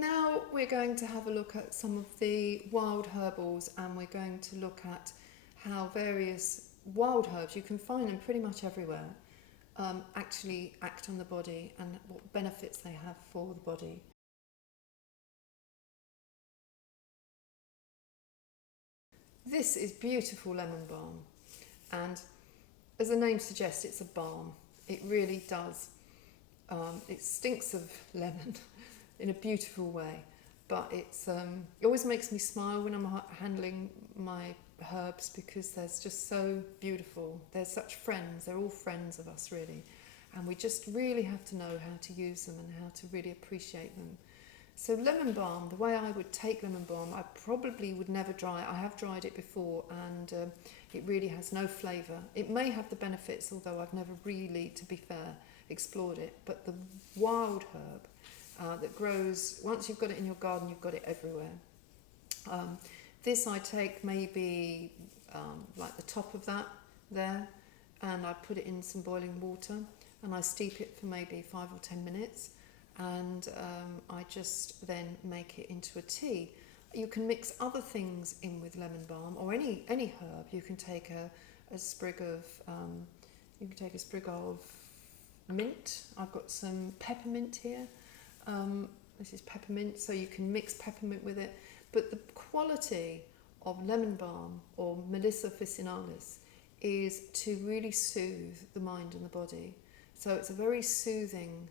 now we're going to have a look at some of the wild herbals, and we're going to look at how various wild herbs, you can find them pretty much everywhere, actually act on the body and what benefits they have for the body. This is beautiful lemon balm, and as the name suggests, it's a balm. It really does. It stinks of lemon in a beautiful way, but it always makes me smile when I'm handling my herbs, because they're just so beautiful. They're such friends. They're all friends of us, really, and we just really have to know how to use them and how to really appreciate them. So lemon balm, the way I would take lemon balm, I probably would never dry it. I have dried it before, and it really has no flavour. It may have the benefits, although I've never really, to be fair, explored it. But the wild herb that grows, once you've got it in your garden, you've got it everywhere. This I take maybe like the top of that there, and I put it in some boiling water, and I steep it for maybe 5 or 10 minutes. And I just then make it into a tea. You can mix other things in with lemon balm, or any herb. You can take a sprig of mint. I've got some peppermint here. This is peppermint, so you can mix peppermint with it. But the quality of lemon balm or Melissa officinalis is to really soothe the mind and the body. So it's a very soothing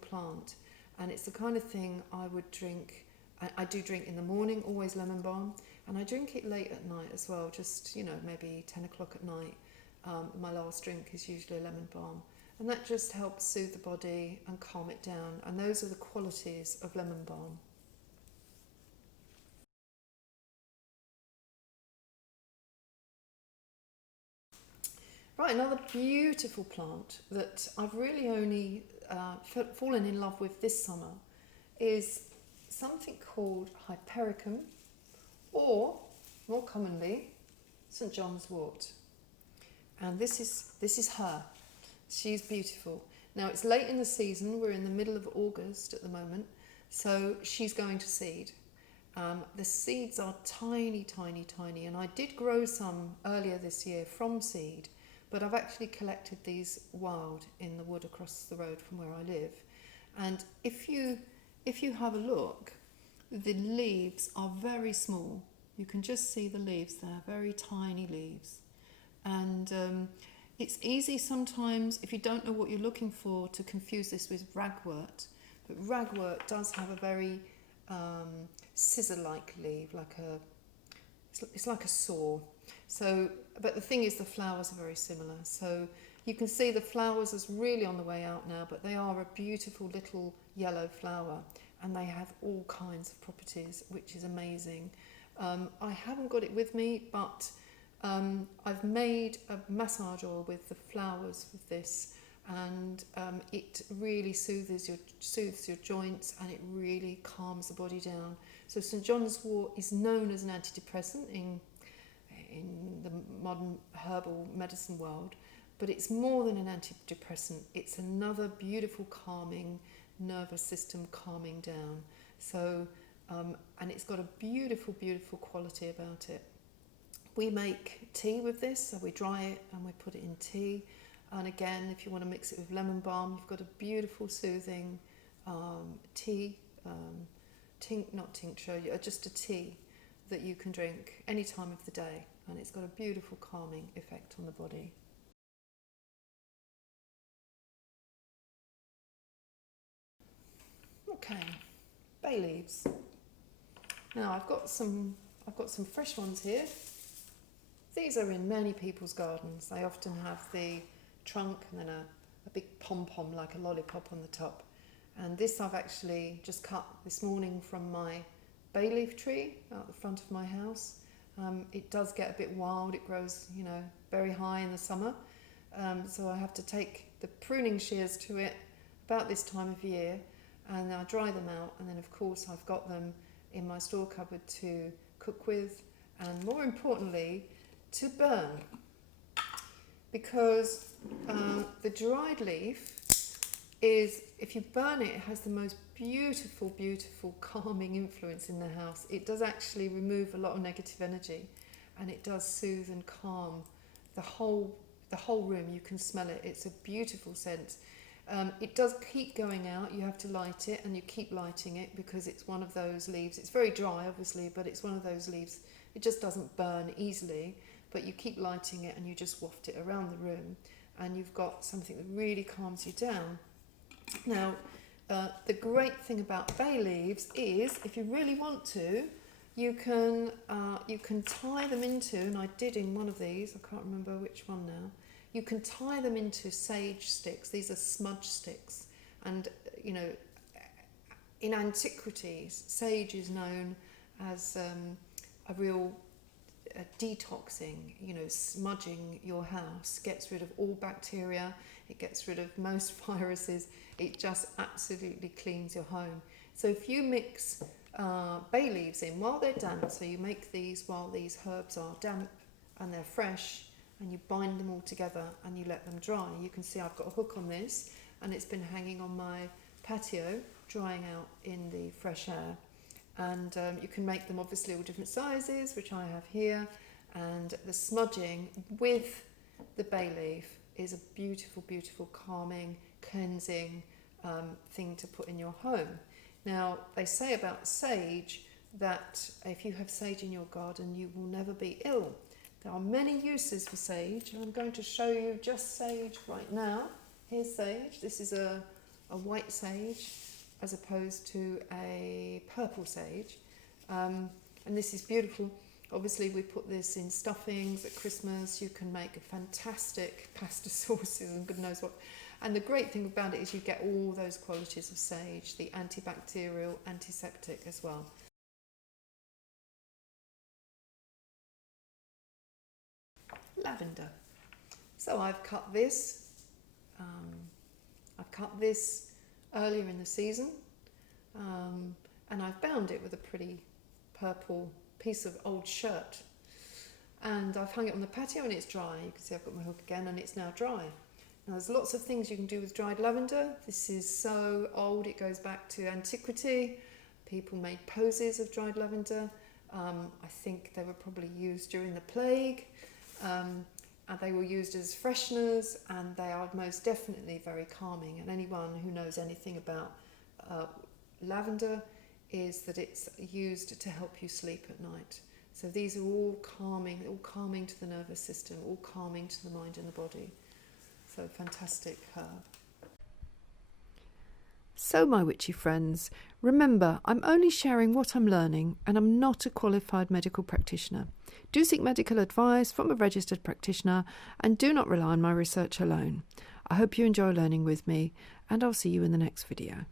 plant, and it's the kind of thing I would drink. I do drink in the morning, always lemon balm, and I drink it late at night as well, just, maybe 10 o'clock at night. My last drink is usually a lemon balm, and that just helps soothe the body and calm it down, and those are the qualities of lemon balm. Right, another beautiful plant that I've really only fallen in love with this summer is something called Hypericum, or more commonly, St John's wort. And this is her. She's beautiful. Now it's late in the season. We're in the middle of August at the moment, so she's going to seed. The seeds are tiny, and I did grow some earlier this year from seed. But I've actually collected these wild in the wood across the road from where I live. And if you have a look, the leaves are very small. You can just see the leaves there, very tiny leaves. And it's easy sometimes, if you don't know what you're looking for, to confuse this with ragwort. But ragwort does have a very scissor-like leaf, it's like a saw. So, but the thing is, the flowers are very similar. So you can see the flowers is really on the way out now, but they are a beautiful little yellow flower, and they have all kinds of properties, which is amazing. I haven't got it with me, but I've made a massage oil with the flowers with this, and it really soothes your joints, and it really calms the body down. So St John's wort is known as an antidepressant in the modern herbal medicine world, but it's more than an antidepressant. It's another beautiful calming, nervous system calming down. So and it's got a beautiful quality about it. We make tea with this, so we dry it and we put it in tea. And again, if you want to mix it with lemon balm, you've got a beautiful soothing tea, not tincture, just a tea that you can drink any time of the day, and it's got a beautiful calming effect on the body. Okay, bay leaves. Now I've got some fresh ones here. These are in many people's gardens. They often have the trunk and then a big pom-pom like a lollipop on the top. And this I've actually just cut this morning from my bay leaf tree out the front of my house. It does get a bit wild. It grows, very high in the summer. So I have to take the pruning shears to it about this time of year, and I dry them out. And then, of course, I've got them in my store cupboard to cook with, and more importantly, to burn. Because the dried leaf is, if you burn it, it has the most beautiful, beautiful calming influence in the house. It does actually remove a lot of negative energy, and it does soothe and calm the whole room. You can smell it. It's a beautiful scent. It does keep going out. You have to light it, and you keep lighting it because it's one of those leaves. It's very dry, obviously, but it's one of those leaves. It just doesn't burn easily, but you keep lighting it and you just waft it around the room, and you've got something that really calms you down. Now, the great thing about bay leaves is, if you really want to, you can tie them into, and I did in one of these, I can't remember which one now, you can tie them into sage sticks. These are smudge sticks, and you know, in antiquities, sage is known as a real detoxing, you know, smudging your house, gets rid of all bacteria, it gets rid of most viruses, it just absolutely cleans your home. So if you mix bay leaves in while they're damp, so you make these while these herbs are damp and they're fresh, and you bind them all together and you let them dry. You can see I've got a hook on this, and it's been hanging on my patio, drying out in the fresh air. And you can make them obviously all different sizes, which I have here, and the smudging with the bay leaf is a beautiful, beautiful calming, cleansing thing to put in your home. Now, they say about sage that if you have sage in your garden, you will never be ill. There are many uses for sage, and I'm going to show you just sage right now. Here's sage. This is a white sage as opposed to a purple sage, and this is beautiful. Obviously we put this in stuffings at Christmas. You can make a fantastic pasta sauces and good knows what, and the great thing about it is you get all those qualities of sage, the antibacterial, antiseptic as well. Lavender. So I've cut this earlier in the season, and I've bound it with a pretty purple piece of old shirt, and I've hung it on the patio and it's dry. You can see I've got my hook again, and it's now dry. Now there's lots of things you can do with dried lavender. This is so old, it goes back to antiquity. People made poses of dried lavender. I think they were probably used during the plague, and they were used as fresheners, and they are most definitely very calming. And anyone who knows anything about lavender is that it's used to help you sleep at night. So these are all calming to the nervous system, all calming to the mind and the body. So fantastic herb. So my witchy friends, remember, I'm only sharing what I'm learning, and I'm not a qualified medical practitioner. Do seek medical advice from a registered practitioner, and do not rely on my research alone. I hope you enjoy learning with me, and I'll see you in the next video.